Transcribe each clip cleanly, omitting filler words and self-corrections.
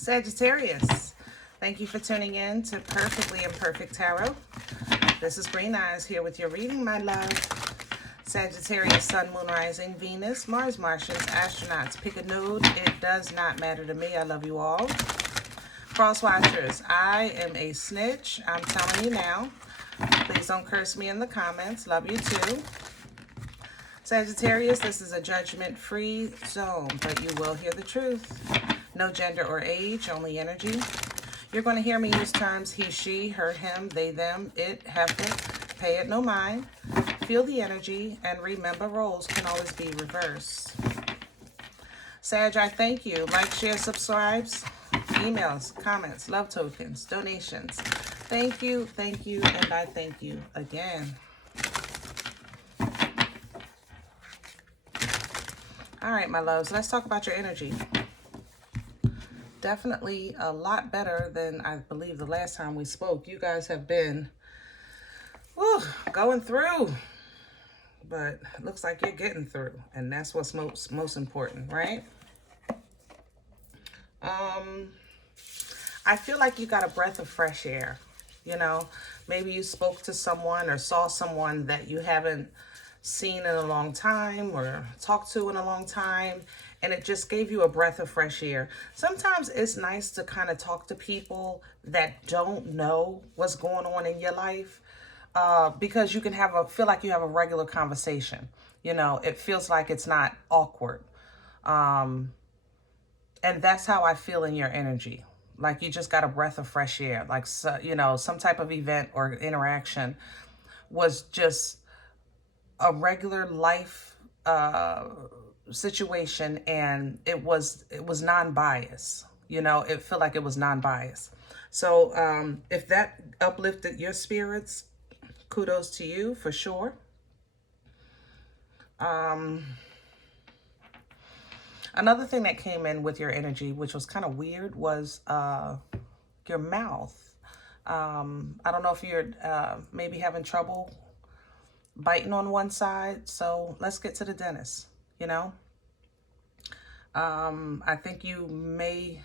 Sagittarius, thank you for tuning in to Perfectly Imperfect Tarot. This is Green Eyes here with your reading, my love. Sagittarius, Sun, Moon, Rising, Venus, Mars, Martians, astronauts. Pick a node. It does not matter to me. I love you all. Cross watchers, I am a snitch. I'm telling you now. Please don't curse me in the comments. Love you too. Sagittarius, this is a judgment-free zone, but you will hear the truth. No gender or age, only energy. You're going to hear me use terms he, she, her, him, they, them, it, heifer. Pay it no mind. Feel the energy, and remember roles can always be reversed. Sag, I thank you. Like, share, subscribes, emails, comments, love tokens, donations. Thank you, and I thank you again. All right, my loves, let's talk about your energy. Definitely a lot better than I believe the last time we spoke. You guys have been going through, but it looks like you're getting through, and that's what's most important, right? I feel like you got a breath of fresh air. You know, maybe you spoke to someone or saw someone that you haven't seen in a long time or talked to in a long time, and it just gave you a breath of fresh air. Sometimes it's nice to kind of talk to people that don't know what's going on in your life, because you can feel like you have a regular conversation. You know, it feels like it's not awkward. And that's how I feel in your energy. Like you just got a breath of fresh air. Like, you know, some type of event or interaction was just a regular life situation, and it was non-biased. You know, it felt like it was non-biased. So if that uplifted your spirits, kudos to you for sure. Another thing that came in with your energy, which was kind of weird, was your mouth. I don't know if you're maybe having trouble biting on one side, so let's get to the dentist, you know. I think you may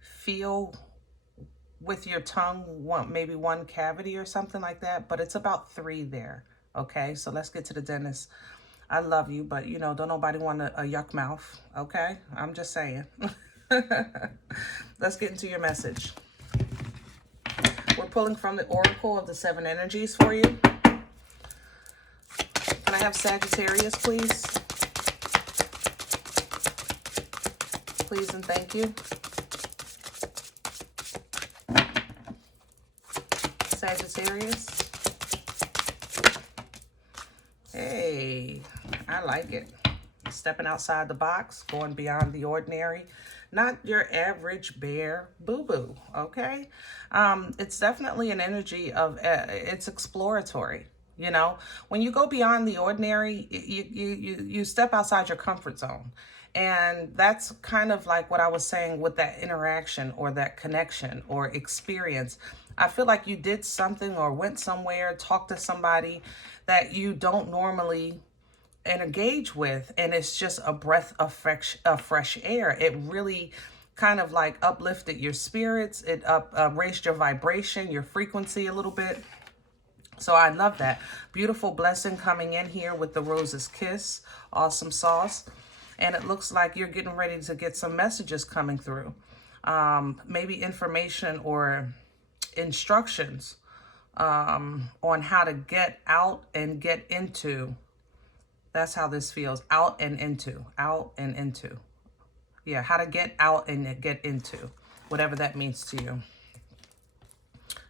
feel with your tongue maybe one cavity or something like that, but it's about 3 there. Okay, so let's get to the dentist. I love you, but you know, don't nobody want a yuck mouth. Okay, I'm just saying. Let's get into your message. We're pulling from the Oracle of the 7 energies for you. Can I have Sagittarius, please? Please and thank you. Sagittarius. Hey, I like it. Stepping outside the box, going beyond the ordinary. Not your average bear boo-boo, okay? It's definitely an energy of, it's exploratory. You know, when you go beyond the ordinary, you step outside your comfort zone. And that's kind of like what I was saying with that interaction or that connection or experience. I feel like you did something or went somewhere, talked to somebody that you don't normally engage with, and it's just a breath of fresh air. It really kind of like uplifted your spirits. It raised your vibration, your frequency a little bit. So I love that. Beautiful blessing coming in here with the Rose's Kiss. Awesome sauce. And it looks like you're getting ready to get some messages coming through. Maybe information or instructions on how to get out and get into. That's how this feels. Out and into. Out and into. Yeah, how to get out and get into. Whatever that means to you.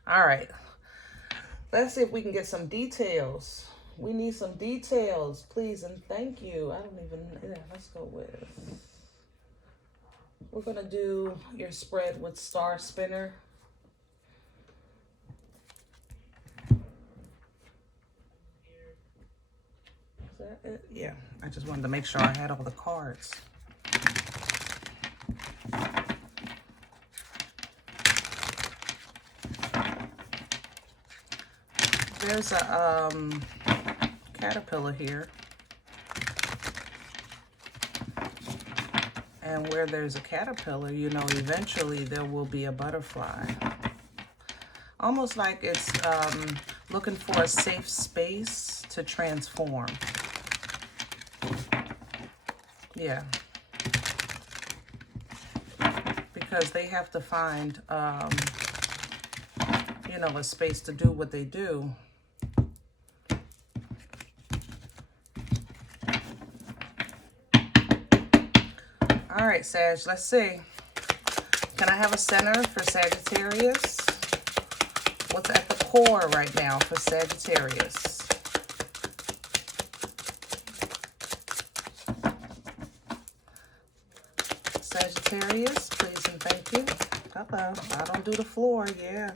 All right. Let's see if we can get some details. We need some details, please and thank you. I don't even, yeah, let's go with, we're going to do your spread with Star Spinner. Is that it? Yeah, I just wanted to make sure I had all the cards. There's a caterpillar here. And where there's a caterpillar, you know, eventually there will be a butterfly. Almost like it's looking for a safe space to transform. Yeah. Because they have to find, you know, a space to do what they do. All right, Sag, let's see. Can I have a center for Sagittarius? What's at the core right now for Sagittarius? Sagittarius, please and thank you. Uh-oh, I don't do the floor, yeah.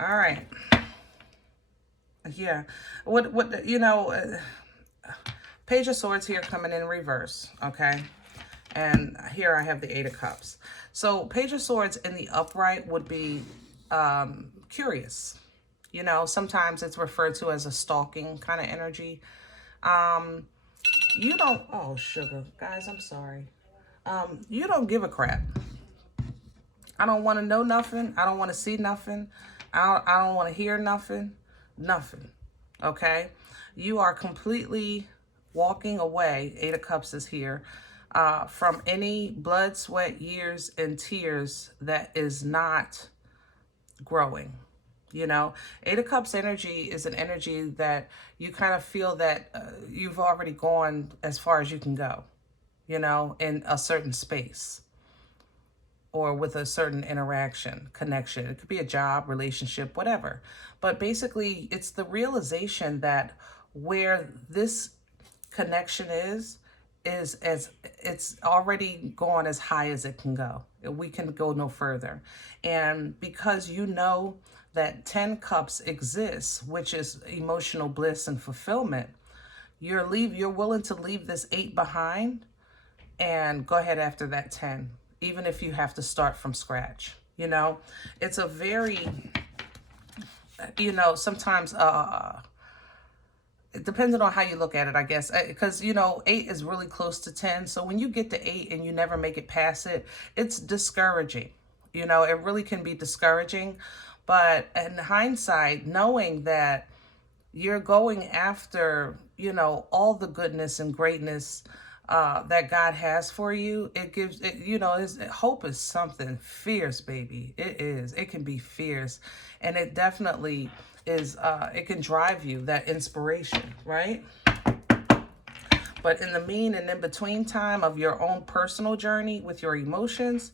All right. Yeah. What you know, Page of Swords here coming in reverse, okay? And here I have the Eight of Cups. So Page of Swords in the upright would be curious. You know, sometimes it's referred to as a stalking kind of energy. You don't, oh, sugar. Guys, I'm sorry. You don't give a crap. I don't want to know nothing. I don't want to see nothing. I don't want to hear nothing. Nothing. Okay? You are completely walking away. Eight of Cups is here. From any blood, sweat, years, and tears that is not growing. You know, Eight of Cups energy is an energy that you kind of feel that you've already gone as far as you can go, you know, in a certain space or with a certain interaction, connection. It could be a job, relationship, whatever. But basically, it's the realization that where this connection is as it's already gone as high as it can go. We can go no further. And because you know that 10 cups exists, which is emotional bliss and fulfillment, you're willing to leave this 8 behind and go ahead after that 10, even if you have to start from scratch. You know, it's a very, you know, sometimes depending on how you look at it, I guess, because, you know, 8 is really close to 10. So when you get to 8 and you never make it past it, it's discouraging. You know, it really can be discouraging. But in hindsight, knowing that you're going after, you know, all the goodness and greatness that God has for you, it gives, you know, hope is something fierce, baby. It is. It can be fierce. And it definitely is, it can drive you, that inspiration, right? But in the mean and in between time of your own personal journey with your emotions,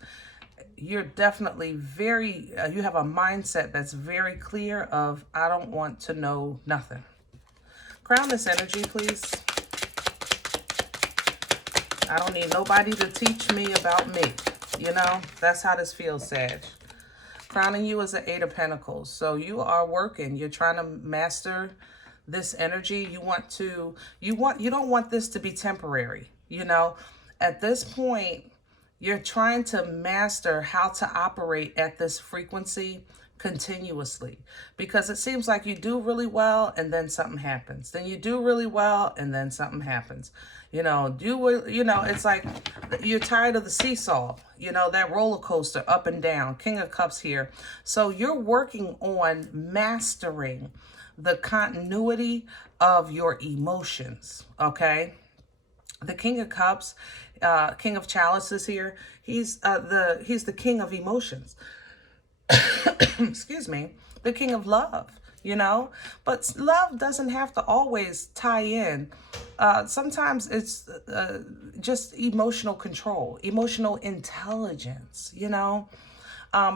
you're definitely very, you have a mindset that's very clear of, I don't want to know nothing. Crown this energy, please. I don't need nobody to teach me about me. You know, that's how this feels, Sag. Crowning you is the 8 of Pentacles. So you are working. You're trying to master this energy. You don't want this to be temporary. You know, at this point, you're trying to master how to operate at this frequency continuously, because it seems like you do really well and then something happens. Then you do really well and then something happens. You know, it's like you're tired of the seesaw, you know, that roller coaster up and down. King of Cups here. So you're working on mastering the continuity of your emotions, okay? The King of Cups, King of Chalices here. He's the king of emotions. Excuse me. The king of love, you know? But love doesn't have to always tie in. Sometimes it's just emotional control, emotional intelligence, you know?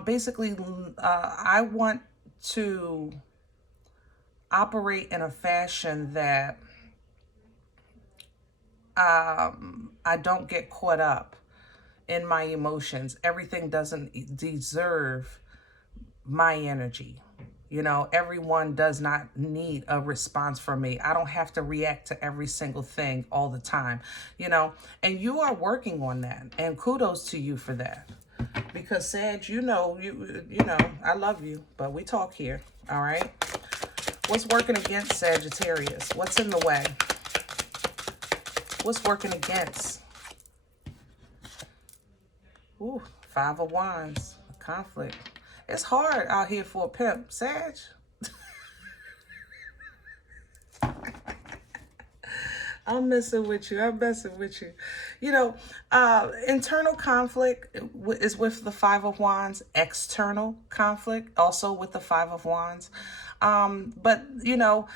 Basically, I want to operate in a fashion that I don't get caught up in my emotions. Everything doesn't deserve my energy. You know, everyone does not need a response from me. I don't have to react to every single thing all the time, you know, and you are working on that. And kudos to you for that. Because Sag, you know, I love you, but we talk here. All right. What's working against Sagittarius? What's in the way? What's working against? Ooh, Five of Wands, conflict. It's hard out here for a pimp, Sag. I'm messing with you. I'm messing with you. You know, internal conflict is with the Five of Wands. External conflict also with the Five of Wands. But, you know,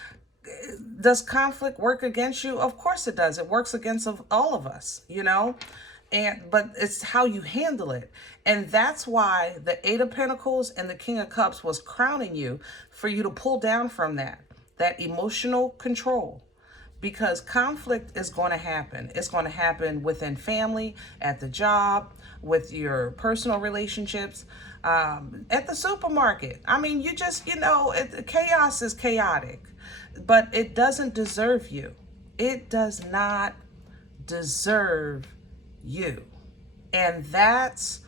does conflict work against you? Of course it does. It works against all of us, you know. But it's how you handle it. And that's why the Eight of Pentacles and the King of Cups was crowning you, for you to pull down from that emotional control. Because conflict is going to happen. It's going to happen within family, at the job, with your personal relationships, at the supermarket. I mean, you just, you know, chaos is chaotic, but it doesn't deserve you. It does not deserve you. And that's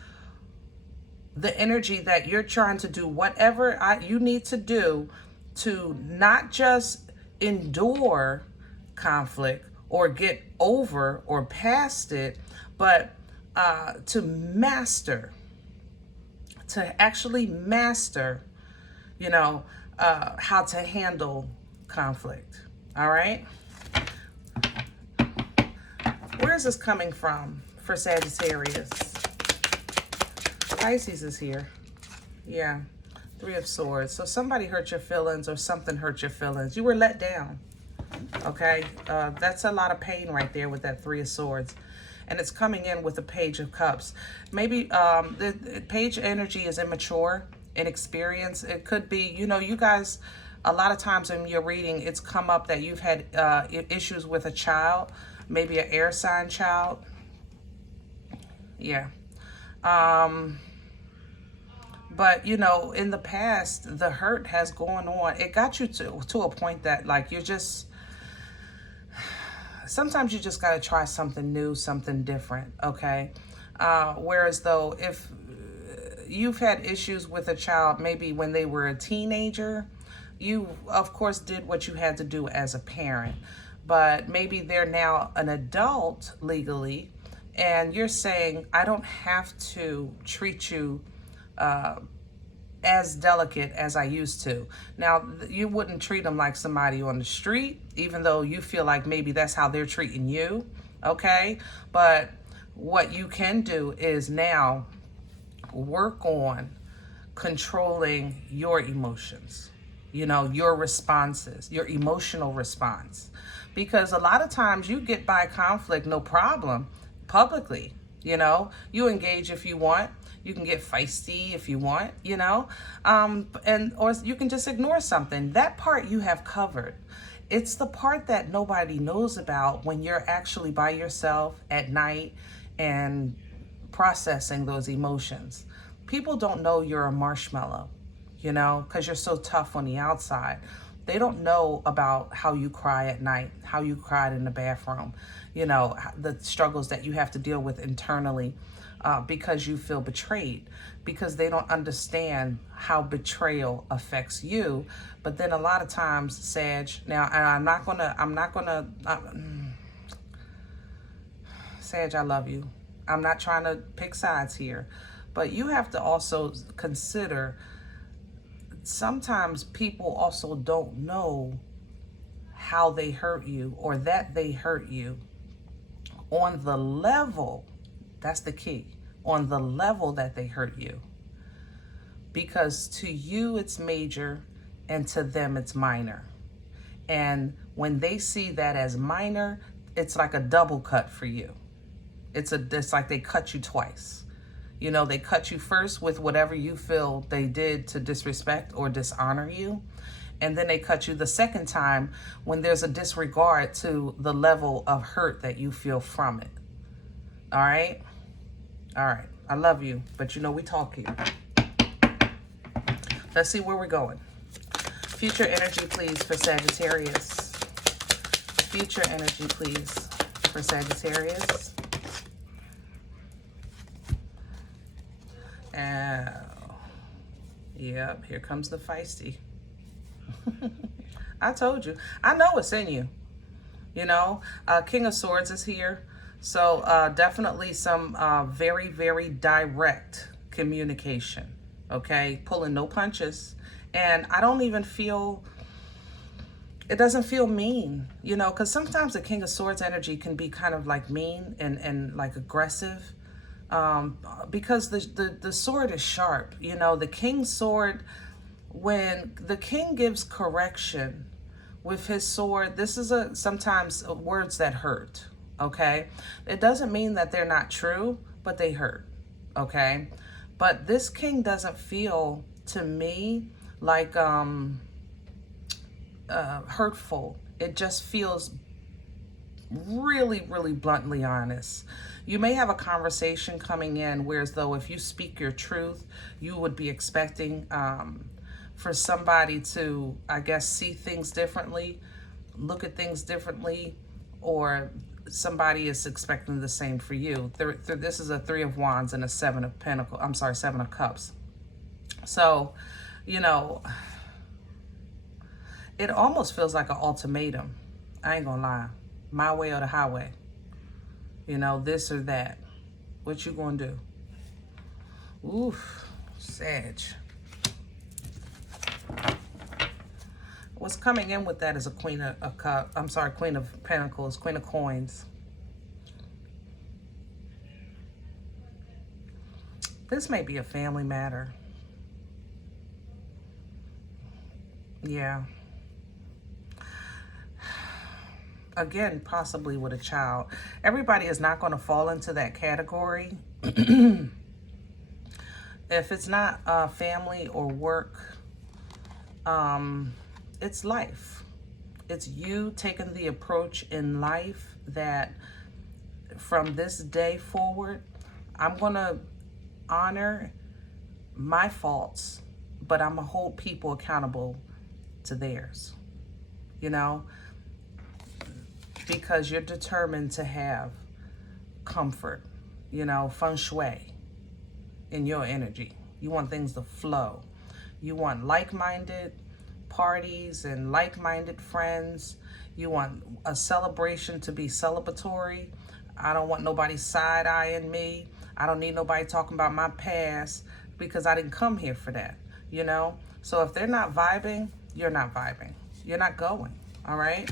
the energy that you're trying to do whatever you need to do to not just endure conflict or get over or past it, but to actually master, you know, how to handle conflict. All right. Where is this coming from for Sagittarius? Pisces is here. Yeah. Three of Swords. So somebody hurt your feelings or something hurt your feelings. You were let down. Okay. That's a lot of pain right there with that Three of Swords. And it's coming in with the Page of Cups. Maybe the Page energy is immature, inexperienced. It could be, you know, you guys, a lot of times in your reading, it's come up that you've had issues with a child, maybe an air sign child. Yeah. But, you know, in the past, the hurt has gone on. It got you to a point that, like, you're just, sometimes you just got to try something new, something different, okay? Whereas, though, if you've had issues with a child maybe when they were a teenager, you, of course, did what you had to do as a parent. But maybe they're now an adult legally, and you're saying, I don't have to treat you as delicate as I used to. Now, you wouldn't treat them like somebody on the street, even though you feel like maybe that's how they're treating you, okay? But what you can do is now work on controlling your emotions, you know, your responses, your emotional response. Because a lot of times you get by conflict, no problem, publicly, you know, you engage if you want. You can get feisty if you want, you know, or you can just ignore something. That part you have covered. It's the part that nobody knows about when you're actually by yourself at night and processing those emotions. People don't know you're a marshmallow, you know, because you're so tough on the outside. They don't know about how you cry at night, how you cried in the bathroom, you know, the struggles that you have to deal with internally. Because you feel betrayed, because they don't understand how betrayal affects you. But then a lot of times, Sag, now, and I'm not gonna, Sag, I love you. I'm not trying to pick sides here, but you have to also consider sometimes people also don't know how they hurt you or that they hurt you on the level. That's the key. On the level that they hurt you. Because to you it's major and to them it's minor. And when they see that as minor, it's like a double cut for you. It's like they cut you twice. You know, they cut you first with whatever you feel they did to disrespect or dishonor you. And then they cut you the second time when there's a disregard to the level of hurt that you feel from it. All right? All right, I love you, but you know we talk here. Let's see where we're going. Future energy, please, for Sagittarius. Future energy, please, for Sagittarius. Yep, here comes the feisty. I told you. I know it's in you. You know, King of Swords is here. So definitely some very, very direct communication, okay? Pulling no punches. And I don't even feel, it doesn't feel mean, you know, because sometimes the King of Swords energy can be kind of like mean and like aggressive, because the sword is sharp. You know, the King's sword, when the king gives correction with his sword, this is sometimes words that hurt, okay? It doesn't mean that they're not true, but they hurt, okay? But this king doesn't feel, to me, like hurtful. It just feels really, really bluntly honest. You may have a conversation coming in where, as though if you speak your truth, you would be expecting for somebody to, I guess, see things differently, look at things differently, or somebody is expecting the same for you. This is a 3 of Wands and a 7 of Pentacles. I'm sorry, 7 of Cups. So, you know, it almost feels like an ultimatum. I ain't gonna lie. My way or the highway. You know, this or that. What you gonna do? Oof, Sag. What's coming in with that is a Queen of Cups. I'm sorry, Queen of Pentacles, Queen of Coins. This may be a family matter. Yeah. Again, possibly with a child. Everybody is not going to fall into that category. If it's not family or work, it's life. It's you taking the approach in life that from this day forward, I'm going to honor my faults, but I'm going to hold people accountable to theirs, you know, because you're determined to have comfort, you know, feng shui in your energy. You want things to flow. You want like-minded parties and like-minded friends. You want a celebration to be celebratory. I don't want nobody side-eyeing me. I don't need nobody talking about my past, because I didn't come here for that, you know? So if they're not vibing, you're not vibing. You're not going, all right?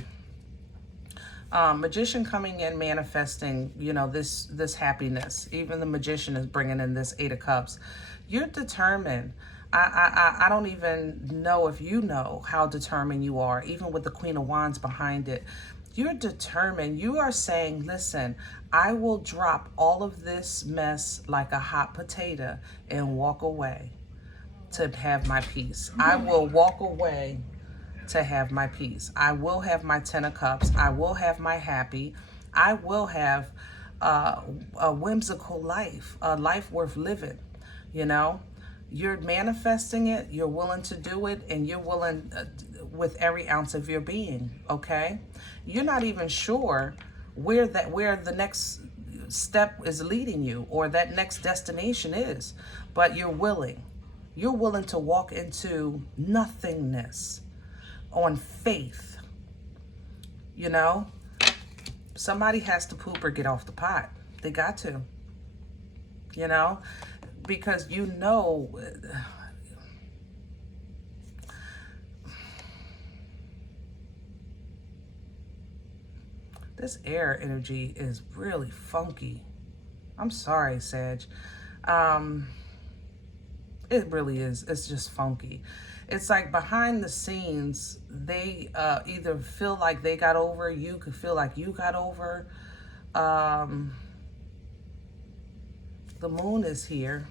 Magician coming in, manifesting, you know, this happiness. Even the Magician is bringing in this 8 of Cups. You're determined. I don't even know if you know how determined you are, even with the Queen of Wands behind it. You're determined. You are saying, listen, I will drop all of this mess like a hot potato and walk away to have my peace. I will walk away to have my peace. I will have my 10 of Cups. I will have my happy. I will have a whimsical life, a life worth living, you know? You're manifesting it, you're willing to do it, and you're willing with every ounce of your being, okay? You're not even sure where the next step is leading you, or that next destination is, but you're willing. You're willing to walk into nothingness on faith, you know? Somebody has to poop or get off the pot. They got to, you know? Because you know, this air energy is really funky. I'm sorry, Sag. It really is. It's just funky. It's like behind the scenes, they either feel like they got over, you could feel like you got over. The moon is here.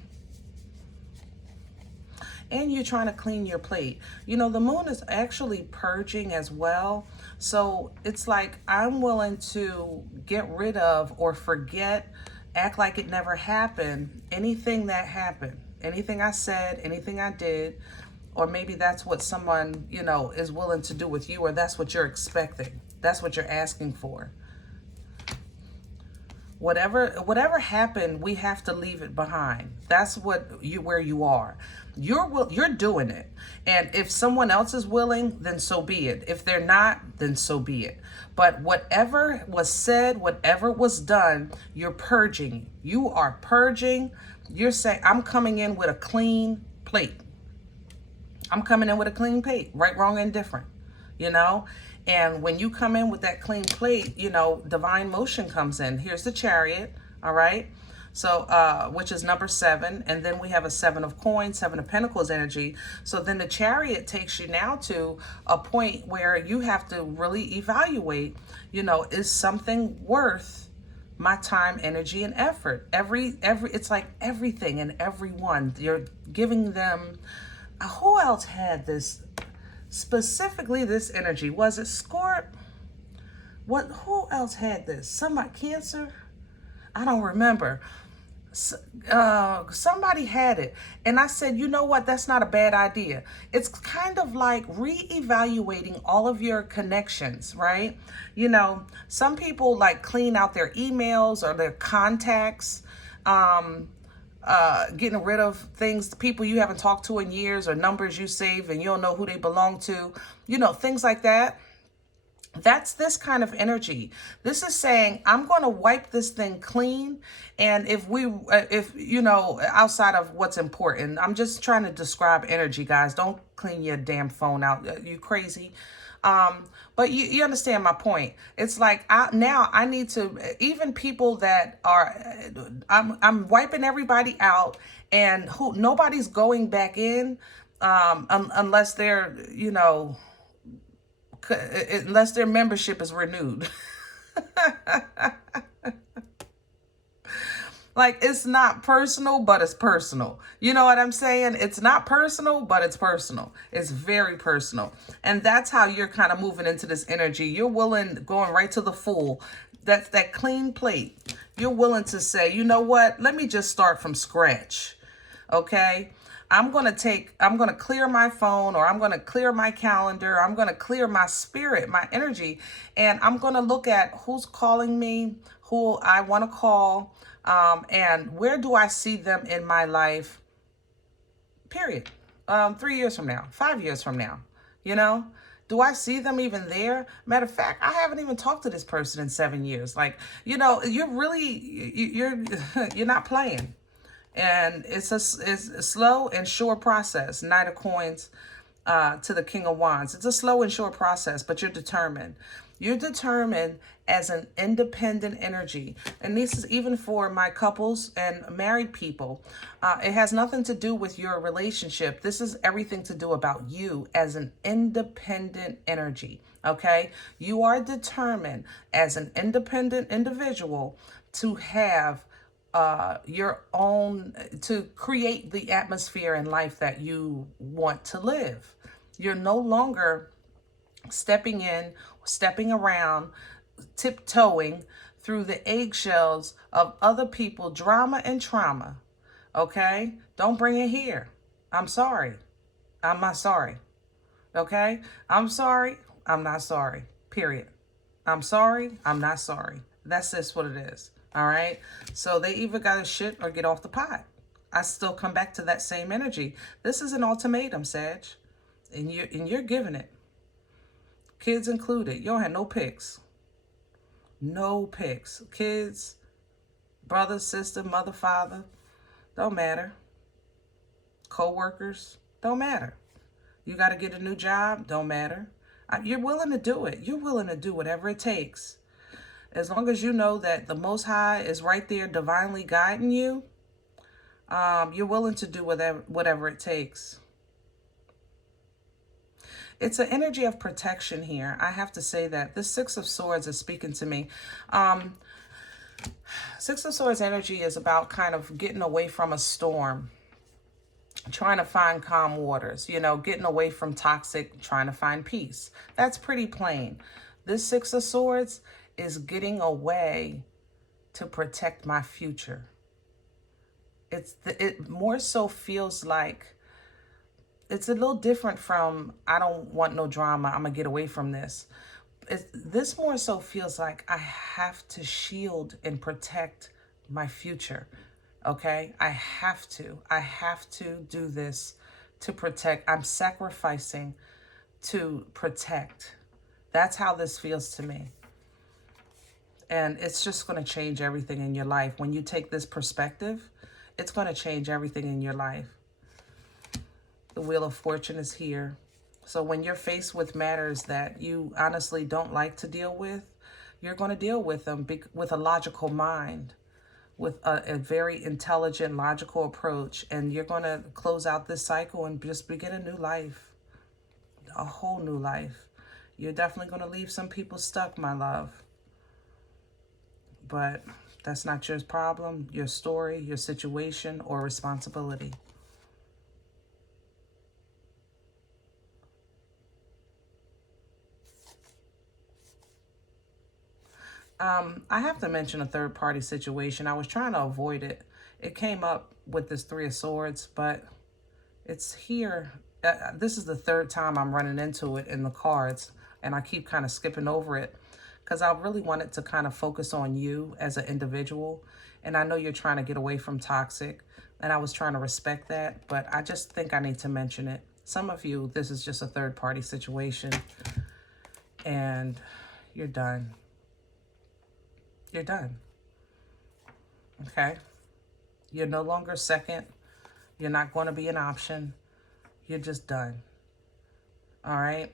And you're trying to clean your plate. You know, the moon is actually purging as well. So it's like, I'm willing to get rid of or forget, act like it never happened, anything that happened. Anything I said, anything I did, or maybe that's what someone, you know, is willing to do with you, or that's what you're expecting. That's what you're asking for. Whatever happened, we have to leave it behind. That's where you are. You're doing it. And if someone else is willing, then so be it. If they're not, then so be it. But whatever was said, whatever was done, you're purging. You are purging. You're saying, I'm coming in with a clean plate. I'm coming in with a clean plate, right, wrong, and different, you know? And when you come in with that clean plate, you know, divine motion comes in. Here's the Chariot, all right? So, which is number 7. And then we have a 7 of coins, 7 of pentacles energy. So then the Chariot takes you now to a point where you have to really evaluate, you know, is something worth my time, energy, and effort? It's like everything and everyone. You're giving them, who else had this? Specifically this energy. Was it Scorp? Who else had this? Somebody, Cancer? I don't remember. Somebody had it. And I said, you know what? That's not a bad idea. It's kind of like reevaluating all of your connections, right? You know, some people like clean out their emails or their contacts, getting rid of things, people you haven't talked to in years, or numbers you save and you don't know who they belong to, you know, things like that. That's this kind of energy. This is saying, I'm going to wipe this thing clean. And if you know, outside of what's important, I'm just trying to describe energy, guys. Don't clean your damn phone out. You crazy? But you understand my point. It's like now I need to, even people that are, I'm wiping everybody out, and nobody's going back in, unless they're, you know, unless their membership is renewed. Like, it's not personal, but it's personal. You know what I'm saying? It's not personal, but it's personal. It's very personal. And that's how you're kind of moving into this energy. You're willing, going right to the full. That's that clean plate. You're willing to say, you know what? Let me just start from scratch. Okay? I'm going to clear my phone, or I'm going to clear my calendar. I'm going to clear my spirit, my energy. And I'm going to look at who's calling me, who I want to call, and where do I see them in my life, period. 3 years from now, 5 years from now, you know? Do I see them even there? Matter of fact, I haven't even talked to this person in 7 years. Like, you know, you're not playing. And it's a slow and sure process. Knight of Coins to the King of Wands. It's a slow and sure process, but you're determined. You're determined as an independent energy. And this is even for my couples and married people. It has nothing to do with your relationship. This is everything to do about you as an independent energy. Okay? You are determined as an independent individual to have your own, to create the atmosphere in life that you want to live. You're no longer stepping around, tiptoeing through the eggshells of other people, drama and trauma. Okay? Don't bring it here. I'm sorry. I'm not sorry. Okay? I'm sorry. I'm not sorry. Period. I'm sorry. I'm not sorry. That's just what it is. All right? So they either got to shit or get off the pot. I still come back to that same energy. This is an ultimatum, Sag. And you're giving it. Kids included. You don't have no picks. No picks. Kids, brother, sister, mother, father, don't matter. Co-workers, don't matter. You got to get a new job, don't matter. You're willing to do it. You're willing to do whatever it takes. As long as you know that the Most High is right there divinely guiding you, you're willing to do whatever it takes. It's an energy of protection here. I have to say that. This Six of Swords is speaking to me. Six of Swords energy is about kind of getting away from a storm, trying to find calm waters, you know, getting away from toxic, trying to find peace. That's pretty plain. This Six of Swords is getting away to protect my future. It more so feels like it's a little different from, I don't want no drama, I'm gonna get away from this. This more so feels like I have to shield and protect my future. Okay? I have to do this to protect. I'm sacrificing to protect. That's how this feels to me. And it's just going to change everything in your life. When you take this perspective, it's going to change everything in your life. The Wheel of Fortune is here. So when you're faced with matters that you honestly don't like to deal with, you're going to deal with them with a logical mind, with a very intelligent, logical approach. And you're going to close out this cycle and just begin a new life, a whole new life. You're definitely going to leave some people stuck, my love. But that's not your problem, your story, your situation, or responsibility. I have to mention a third-party situation. I was trying to avoid it. It came up with this Three of Swords, but it's here. This is the third time I'm running into it in the cards, and I keep kind of skipping over it because I really wanted to kind of focus on you as an individual. And I know you're trying to get away from toxic, and I was trying to respect that, but I just think I need to mention it. Some of you, this is just a third-party situation, and you're done. You're done. Okay? You're no longer second. You're not going to be an option. You're just done. All right?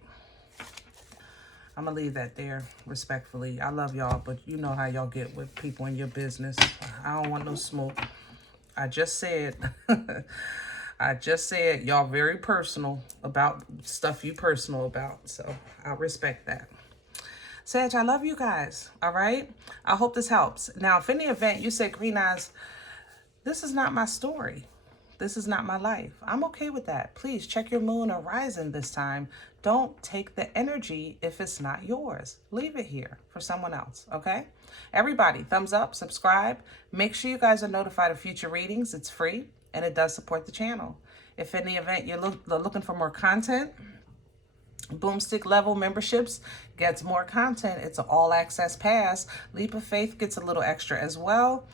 I'm going to leave that there, respectfully. I love y'all, but you know how y'all get with people in your business. I don't want no smoke. I just said, y'all very personal about stuff you personal about. So I respect that. Sag, I love you guys, all right? I hope this helps. Now, if in the event you said, Green Eyes, this is not my story. This is not my life. I'm okay with that. Please check your moon or rising this time. Don't take the energy if it's not yours. Leave it here for someone else, okay? Everybody, thumbs up, subscribe. Make sure you guys are notified of future readings. It's free, and it does support the channel. If in the event you're looking for more content, Boomstick level memberships gets more content. It's an all access pass. Leap of Faith gets a little extra as well.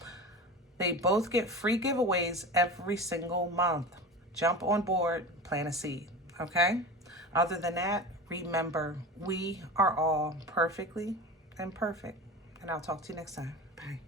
They both get free giveaways every single month. Jump on board, plant a seed, okay? Other than that, remember, we are all perfectly imperfect. And I'll talk to you next time. Bye.